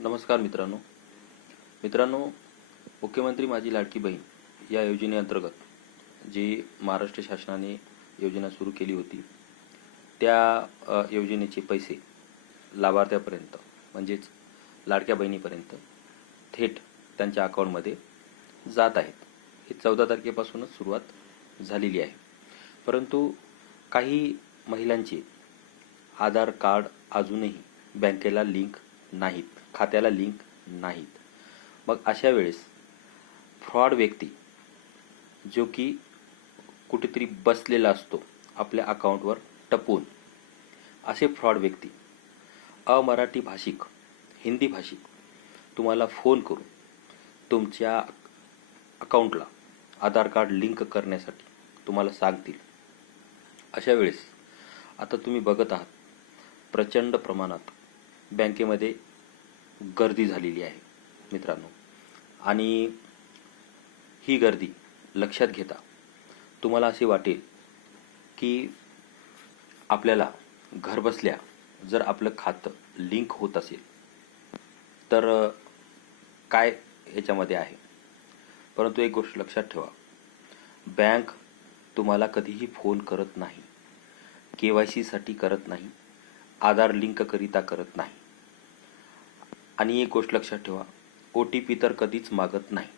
नमस्कार मित्रांनो, मुख्यमंत्री माझी लाडकी बहीण या योजनेअंतर्गत जी महाराष्ट्र शासनाने योजना सुरू केली होती त्या योजनेचे पैसे लाभार्थ्यापर्यंत म्हणजेच लाडक्या बहिणीपर्यंत थेट त्यांच्या अकाउंटमध्ये जात आहेत। ही 14 तारखेपासूनच सुरुवात झालेली आहे, परंतु काही महिलांचे आधार कार्ड अजूनही बँकेला लिंक नाहीत, खात्याला लिंक नाहीत। मग अशा वेळेस फ्रॉड व्यक्ती जो की कुठेतरी बसलेला असतो आपल्या अकाउंटवर टपून, असे फ्रॉड व्यक्ती अमराठी भाषिक, हिंदी भाषिक तुम्हाला फोन करून तुमच्या अकाउंटला आधार कार्ड लिंक करण्यासाठी तुम्हाला सांगतील। अशा वेळेस आता तुम्ही बघत आहात प्रचंड प्रमाणात बँकेमध्ये गर्दी झालेली आहे मित्रांनो, आणि ही गर्दी लक्षात घेता तुम्हाला असे वाटेल की आपल्याला घरबसल्या जर आपलं खातं लिंक होत असेल तर काय याच्यामध्ये आहे। परंतु एक गोष्ट लक्षात ठेवा, बँक तुम्हाला कधीही फोन करत नाही, KYC साठी करत नाही, आधार लिंक करिता करत नाही, आणि एक गोष्ट लक्षात ठेवा, OTP तर कधीच मागत नाही।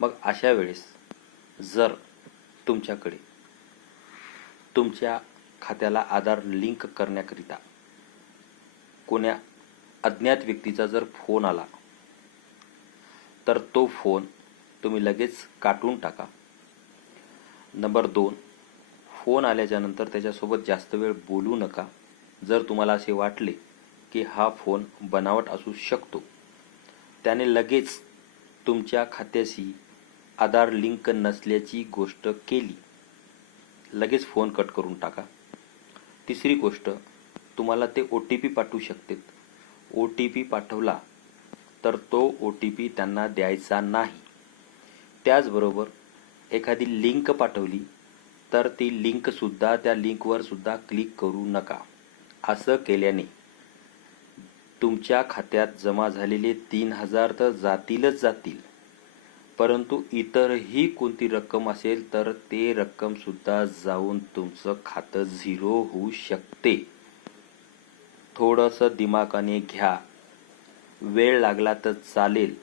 मग अशा वेळेस जर तुमच्याकडे तुमच्या खात्याला आधार लिंक करण्याकरिता कोण्या अज्ञात व्यक्तीचा जर फोन आला तर तो फोन तुम्ही लगेच काढून टाका। नंबर 2, फोन आल्याच्या नंतर त्याच्यासोबत जास्त वेळ बोलू नका। जर तुम्हाला असे वाटले की हा फोन बनावट असू शकतो, त्याने लगेच तुमच्या खात्याशी आधार लिंक नसल्याची गोष्ट केली, लगेच फोन कट करून टाका। तिसरी गोष्ट, तुम्हाला ते OTP पाठवू शकतात, OTP पाठवला तर तो OTP त्यांना द्यायचा नाही। त्याचबरोबर एखादी लिंक पाठवली तर ती लिंकसुद्धा त्या लिंकवर सुद्धा क्लिक करू नका। असं केल्याने तुमच्या खात्यात जमा झालेले 3000 तर जातीलच जातील, परंतु इतरही कोणती रक्कम असेल तर ते रक्कम सुद्धा जाऊन तुमचं खातं झिरो होऊ शकते। थोडंसं दिमागाने घ्या, वेळ लागला तर चालेल,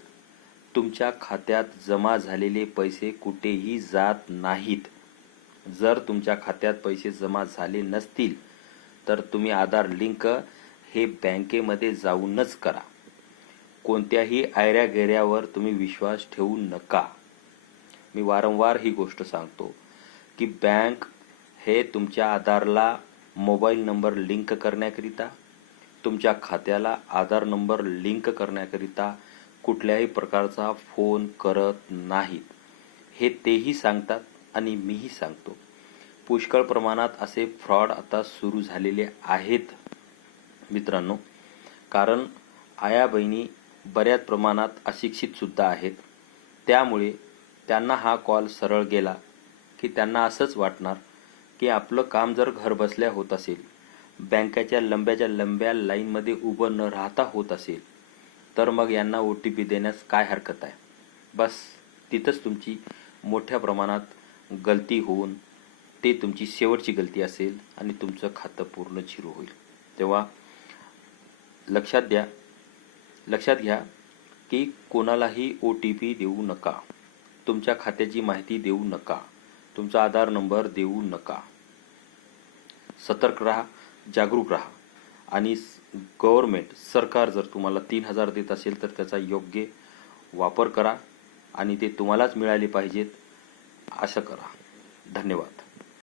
तुमच्या खात्यात जमा झालेले पैसे कुठेही जात नाहीत। जर तुमच्या खात्यात पैसे जमा झाले नसतील तर तुम्ही आधार लिंक हे बँकेमध्ये जाऊनच करा। कोणत्याही आयऱ्यागैऱ्यावर तुम्ही विश्वास ठेवू नका। मी वारंवार ही गोष्ट सांगतो की बँक हे तुमच्या आधारला मोबाईल नंबर लिंक करण्याकरिता, तुमच्या खात्याला आधार नंबर लिंक करण्याकरिता कुठल्याही प्रकारचा फोन करत नाहीत, हे तेही सांगतात आणि मीही सांगतो। पुष्कळ प्रमाणात असे फ्रॉड आता सुरू झालेले आहेत मित्रांनो, कारण आया बहिणी बऱ्याच प्रमाणात अशिक्षित सुद्धा आहेत। त्यामुळे त्यांना हा कॉल सरळ गेला की त्यांना असंच वाटणार की आपलं काम जर घर बसल्या होत असेल, बँकेच्या लंब्या लाईनमध्ये उभं न राहता होत असेल, तर मग यांना OTP देण्यास काय हरकत आहे। बस तिथंच तुमची मोठ्या प्रमाणात गलती होऊन ते तुमची शेवटची गलती असेल आणि तुमचं खातं पूर्ण झिरो होईल। तेव्हा लक्षात घ्या की कोणालाही OTP देऊ नका, तुमच्या खात्याची माहिती देऊ नका, तुमचा आधार नंबर देऊ नका। सतर्क राहा, जागरूक राहा, आणि सरकार जर तुम्हाला 3000 देत असेल तर त्याचा योग्य वापर करा आणि ते तुम्हालाच मिळाले पाहिजेत असं करा। धन्यवाद।